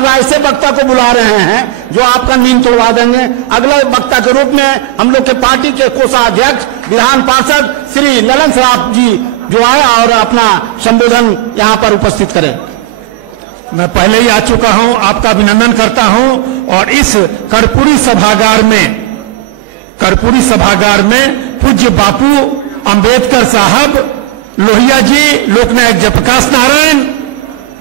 आप ऐसे वक्ता को बुला रहे हैं जो आपका नींद तोड़वा देंगे। अगले वक्ता के रूप में हम लोग के पार्टी के कोषाध्यक्ष विधान पार्षद श्री ललन सराफ जी जो आए और अपना संबोधन यहाँ पर उपस्थित करें। मैं पहले ही आ चुका हूं, आपका अभिनंदन करता हूं। और इस कर्पूरी सभागार में पूज्य बापू अंबेडकर साहब, लोहिया जी, लोकनायक जयप्रकाश नारायण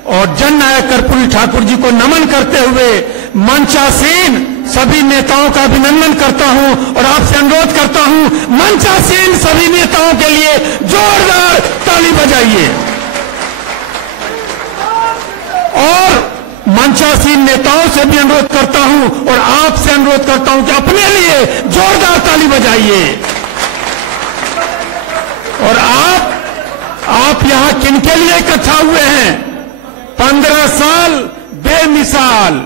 और जननायक कर्पूरी ठाकुर जी को नमन करते हुए मंचासीन सभी नेताओं का अभिनंदन करता हूं और आपसे अनुरोध करता हूं मंचासीन सभी नेताओं के लिए जोरदार ताली बजाइए। और मंचासीन नेताओं से भी अनुरोध करता हूं और आपसे अनुरोध करता हूं कि अपने लिए जोरदार ताली बजाइए। और आप यहां किनके लिए इकट्ठा हुए हैं? 15 साल बेमिसाल,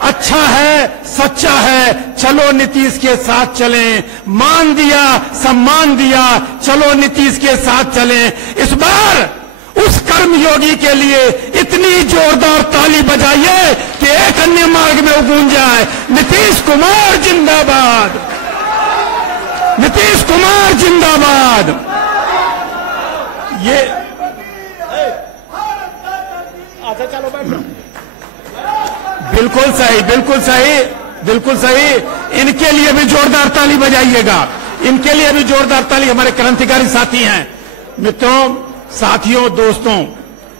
अच्छा है, सच्चा है, चलो नीतीश के साथ चलें, मान दिया, सम्मान दिया, चलो नीतीश के साथ चलें। इस बार उस कर्मयोगी के लिए इतनी जोरदार ताली बजाइए कि एक अन्य मार्ग में गूंज जाए, नीतीश कुमार जिंदाबाद, नीतीश कुमार जिंदाबाद। ये चलो बैठो। बिल्कुल सही, बिल्कुल सही, बिल्कुल सही। इनके लिए भी जोरदार ताली बजाइएगा, इनके लिए भी जोरदार ताली। हमारे क्रांतिकारी साथी हैं। मित्रों, साथियों, दोस्तों,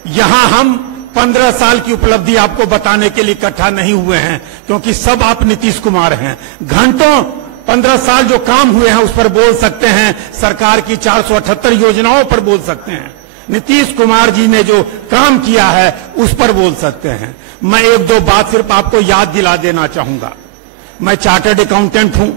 यहां हम 15 साल की उपलब्धि आपको बताने के लिए इकट्ठा नहीं हुए हैं, क्योंकि सब आप नीतीश कुमार हैं। घंटों 15 साल जो काम हुए हैं उस पर बोल सकते हैं, सरकार की 478 योजनाओं पर बोल सकते हैं, नीतीश कुमार जी ने जो काम किया है उस पर बोल सकते हैं। मैं एक दो बात सिर्फ आपको याद दिला देना चाहूंगा। मैं चार्टर्ड अकाउंटेंट हूं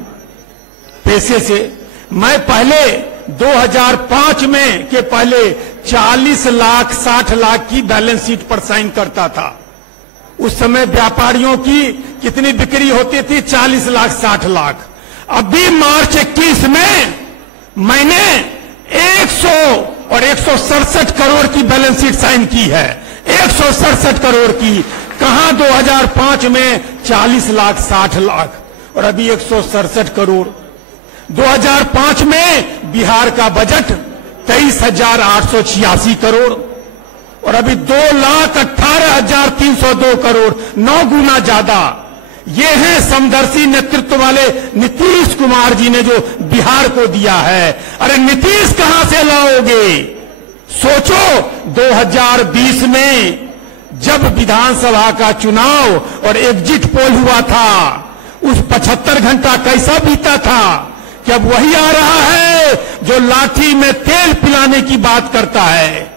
पेशे से। मैं पहले 2005 में के पहले 40 लाख 60 लाख की बैलेंस शीट पर साइन करता था। उस समय व्यापारियों की कितनी बिक्री होती थी? 40 लाख 60 लाख। अभी मार्च 21 में मैंने 167 करोड़ की बैलेंस शीट साइन की है। 167 करोड़ की। कहां 2005 में 40 लाख 60 लाख और अभी 167 करोड़। 2005 में बिहार का बजट 23,886 करोड़ और अभी 2,18,302 करोड़, 9 गुना ज्यादा। ये है समदर्शी नेतृत्व वाले नीतीश कुमार जी ने जो बिहार को दिया है। अरे नीतीश कहां से लाओगे? सोचो 2020 में जब विधानसभा का चुनाव और एग्जिट पोल हुआ था, उस 75 घंटा कैसा बीता था कि अब वही आ रहा है जो लाठी में तेल पिलाने की बात करता है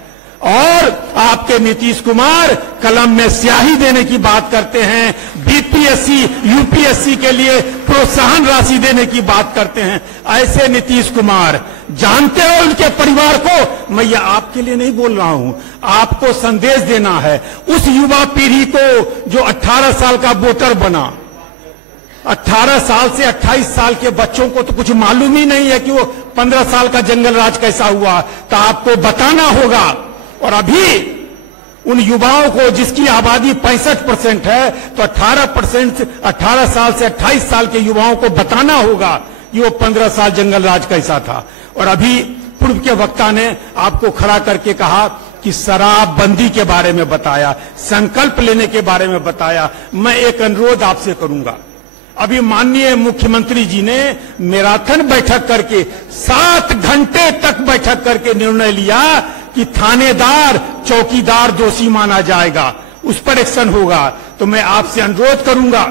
और आपके नीतीश कुमार कलम में स्याही देने की बात करते हैं, बीपीएससी यूपीएससी के लिए प्रोत्साहन राशि देने की बात करते हैं। ऐसे नीतीश कुमार, जानते हो उनके परिवार को, मैं ये आपके लिए नहीं बोल रहा हूं, आपको संदेश देना है उस युवा पीढ़ी को जो 18 साल का वोटर बना। 18 साल से 28 साल के बच्चों को तो कुछ मालूम ही नहीं है कि वो 15 साल का जंगल राज कैसा हुआ, तो आपको बताना होगा। और अभी उन युवाओं को जिसकी आबादी 65% है, तो 18 साल से 28 साल के युवाओं को बताना होगा कि वो 15 साल जंगल राज कैसा था। और अभी पूर्व के वक्ता ने आपको खड़ा करके कहा कि शराबबंदी के बारे में बताया, संकल्प लेने के बारे में बताया। मैं एक अनुरोध आपसे करूंगा। अभी माननीय मुख्यमंत्री जी ने मैराथन बैठक करके 7 घंटे तक बैठक करके निर्णय लिया कि थानेदार चौकीदार दोषी माना जाएगा, उस पर एक्शन होगा। तो मैं आपसे अनुरोध करूंगा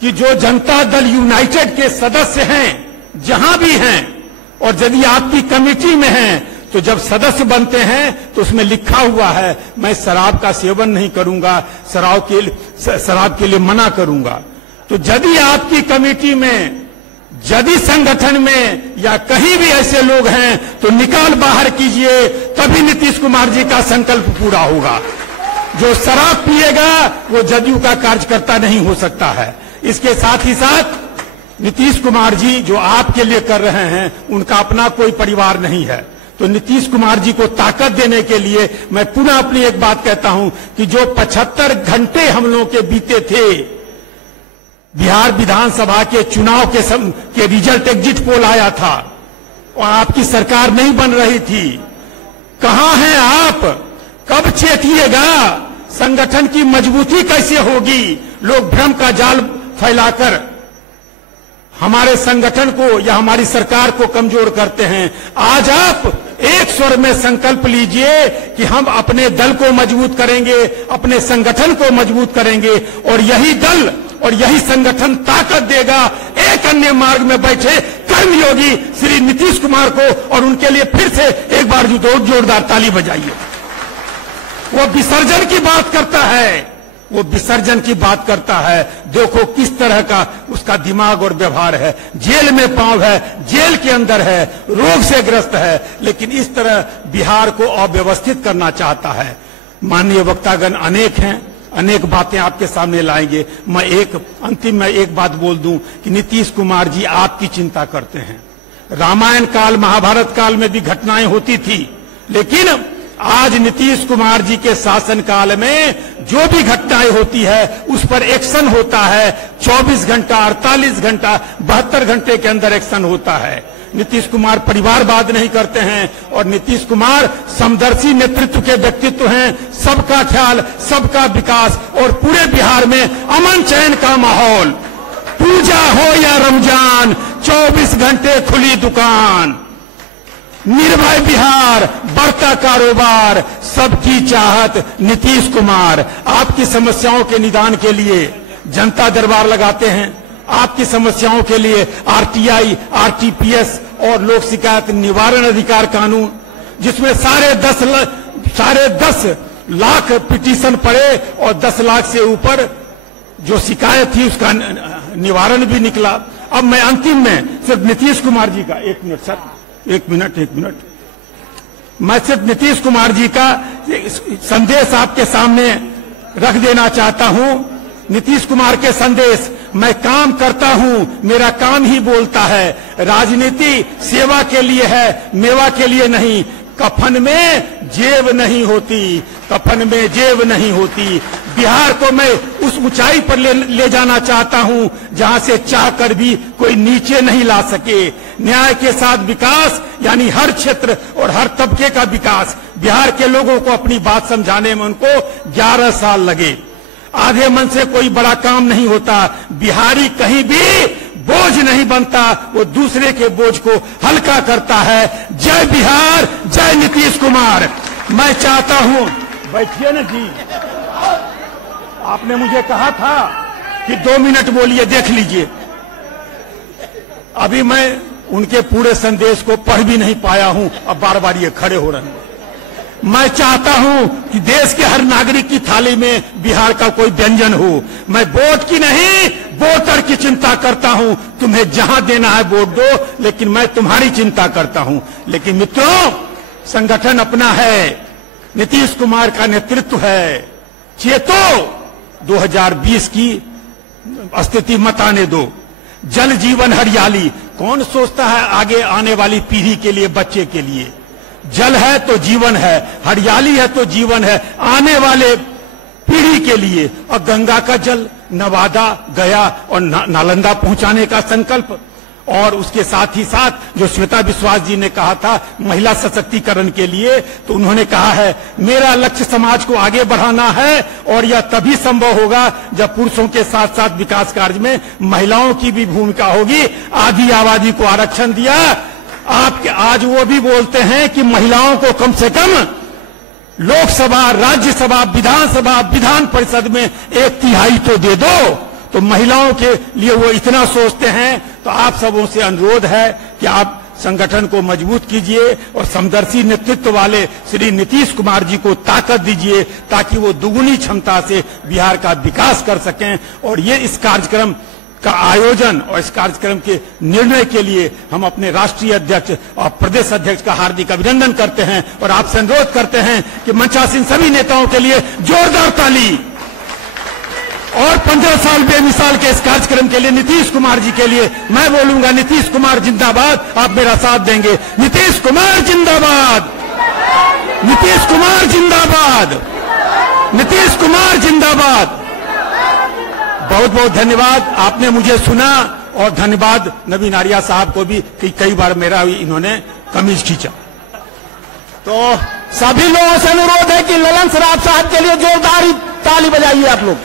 कि जो जनता दल यूनाइटेड के सदस्य हैं, जहां भी हैं, और यदि आपकी कमेटी में हैं, तो जब सदस्य बनते हैं तो उसमें लिखा हुआ है मैं शराब का सेवन नहीं करूंगा, शराब के लिए मना करूंगा। तो यदि आपकी कमेटी में, यदि संगठन में या कहीं भी ऐसे लोग हैं, तो निकाल बाहर कीजिए, तभी नीतीश कुमार जी का संकल्प पूरा होगा। जो शराब पिएगा वो जदयू का कार्यकर्ता नहीं हो सकता है। इसके साथ ही साथ नीतीश कुमार जी जो आपके लिए कर रहे हैं, उनका अपना कोई परिवार नहीं है। तो नीतीश कुमार जी को ताकत देने के लिए मैं पुनः अपनी एक बात कहता हूं कि जो 75 घंटे हम लोगों के बीते थे, बिहार विधानसभा के चुनाव के रिजल्ट एग्जिट पोल आया था और आपकी सरकार नहीं बन रही थी। कहां हैं आप? कब चेतिएगा? संगठन की मजबूती कैसे होगी? लोग भ्रम का जाल फैलाकर हमारे संगठन को या हमारी सरकार को कमजोर करते हैं। आज आप एक स्वर में संकल्प लीजिए कि हम अपने दल को मजबूत करेंगे, अपने संगठन को मजबूत करेंगे और यही दल और यही संगठन ताकत देगा एक अन्य मार्ग में बैठे कर्मयोगी श्री नीतीश कुमार को। और उनके लिए फिर से एक बार जोरदार ताली बजाइए। वो विसर्जन की बात करता है, वो विसर्जन की बात करता है। देखो किस तरह का उसका दिमाग और व्यवहार है। जेल में पांव है, जेल के अंदर है, रोग से ग्रस्त है, लेकिन इस तरह बिहार को अव्यवस्थित करना चाहता है। माननीय वक्तागण अनेक हैं, अनेक बातें आपके सामने लाएंगे। मैं अंतिम में एक बात बोल दूं कि नीतीश कुमार जी आपकी चिंता करते हैं। रामायण काल, महाभारत काल में भी घटनाएं होती थी, लेकिन आज नीतीश कुमार जी के शासनकाल में जो भी घटनाएं होती है उस पर एक्शन होता है। 24 घंटा, 48 घंटा, 72 घंटे के अंदर एक्शन होता है। नीतीश कुमार परिवारवाद नहीं करते हैं और नीतीश कुमार समदर्शी नेतृत्व के व्यक्तित्व हैं। सबका ख्याल, सबका विकास और पूरे बिहार में अमन चैन का माहौल। पूजा हो या रमजान, 24 घंटे खुली दुकान। निर्भय बिहार, बढ़ता कारोबार, सबकी चाहत नीतीश कुमार। आपकी समस्याओं के निदान के लिए जनता दरबार लगाते हैं। आपकी समस्याओं के लिए आरटीआई, आरटीपीएस और लोक शिकायत निवारण अधिकार कानून, जिसमें साढ़े दस लाख पिटीशन पड़े और 10 लाख से ऊपर जो शिकायत थी उसका निवारण भी निकला। अब मैं अंतिम में सिर्फ नीतीश कुमार जी का एक मिनट मैं सिर्फ नीतीश कुमार जी का संदेश आपके सामने रख देना चाहता हूं। नीतीश कुमार के संदेश, मैं काम करता हूं, मेरा काम ही बोलता है। राजनीति सेवा के लिए है, मेवा के लिए नहीं। कफन में जेब नहीं होती, कफन में जेब नहीं होती। बिहार को मैं उस ऊंचाई पर ले जाना चाहता हूं जहां से चाहकर भी कोई नीचे नहीं ला सके। न्याय के साथ विकास, यानी हर क्षेत्र और हर तबके का विकास। बिहार के लोगों को अपनी बात समझाने में उनको 11 साल लगे। आधे मन से कोई बड़ा काम नहीं होता। बिहारी कहीं भी बोझ नहीं बनता, वो दूसरे के बोझ को हल्का करता है। जय बिहार, जय नीतीश कुमार। मैं चाहता हूं, बैठिए ना जी, आपने मुझे कहा था कि 2 मिनट बोलिए, देख लीजिए। अभी मैं उनके पूरे संदेश को पढ़ भी नहीं पाया हूं, अब बार बार ये खड़े हो रहे हैं। मैं चाहता हूं कि देश के हर नागरिक की थाली में बिहार का कोई व्यंजन हो। मैं वोट की नहीं, वोटर की चिंता करता हूं। तुम्हें जहां देना है वोट दो, लेकिन मैं तुम्हारी चिंता करता हूं। लेकिन मित्रों, संगठन अपना है, नीतीश कुमार का नेतृत्व है। चेतो, 2020 की स्थिति मत आने दो। जल जीवन हरियाली, कौन सोचता है आगे आने वाली पीढ़ी के लिए, बच्चे के लिए? जल है तो जीवन है, हरियाली है तो जीवन है आने वाले पीढ़ी के लिए। और गंगा का जल नवादा, गया और नालंदा पहुंचाने का संकल्प। और उसके साथ ही साथ जो श्वेता विश्वास जी ने कहा था महिला सशक्तिकरण के लिए, तो उन्होंने कहा है मेरा लक्ष्य समाज को आगे बढ़ाना है और यह तभी संभव होगा जब पुरुषों के साथ साथ विकास कार्य में महिलाओं की भी भूमिका होगी। आधी आबादी को आरक्षण दिया। आप आज वो भी बोलते हैं कि महिलाओं को कम से कम लोकसभा, राज्यसभा, विधानसभा, विधान परिषद में 1/3 तो दे दो। तो महिलाओं के लिए वो इतना सोचते हैं। तो आप सबों से अनुरोध है कि आप संगठन को मजबूत कीजिए और समदर्शी नेतृत्व वाले श्री नीतीश कुमार जी को ताकत दीजिए, ताकि वो दुगुनी क्षमता से बिहार का विकास कर सकें। और ये इस कार्यक्रम का आयोजन और इस कार्यक्रम के निर्णय के लिए हम अपने राष्ट्रीय अध्यक्ष और प्रदेश अध्यक्ष का हार्दिक अभिनंदन करते हैं और आपसे अनुरोध करते हैं कि मंचासीन सभी नेताओं के लिए जोरदार ताली। और 15 साल बेमिसाल के इस कार्यक्रम के लिए नीतीश कुमार जी के लिए मैं बोलूंगा, नीतीश कुमार जिंदाबाद। आप मेरा साथ देंगे। नीतीश कुमार जिंदाबाद, नीतीश कुमार जिंदाबाद, नीतीश कुमार जिंदाबाद। बहुत बहुत धन्यवाद, आपने मुझे सुना। और धन्यवाद नवीन आर्या साहब को भी कि कई बार मेरा इन्होंने कमीज खींचा। तो सभी लोगों से अनुरोध है कि ललन सराफ साहब के लिए जोरदार ताली बजाइए आप लोग।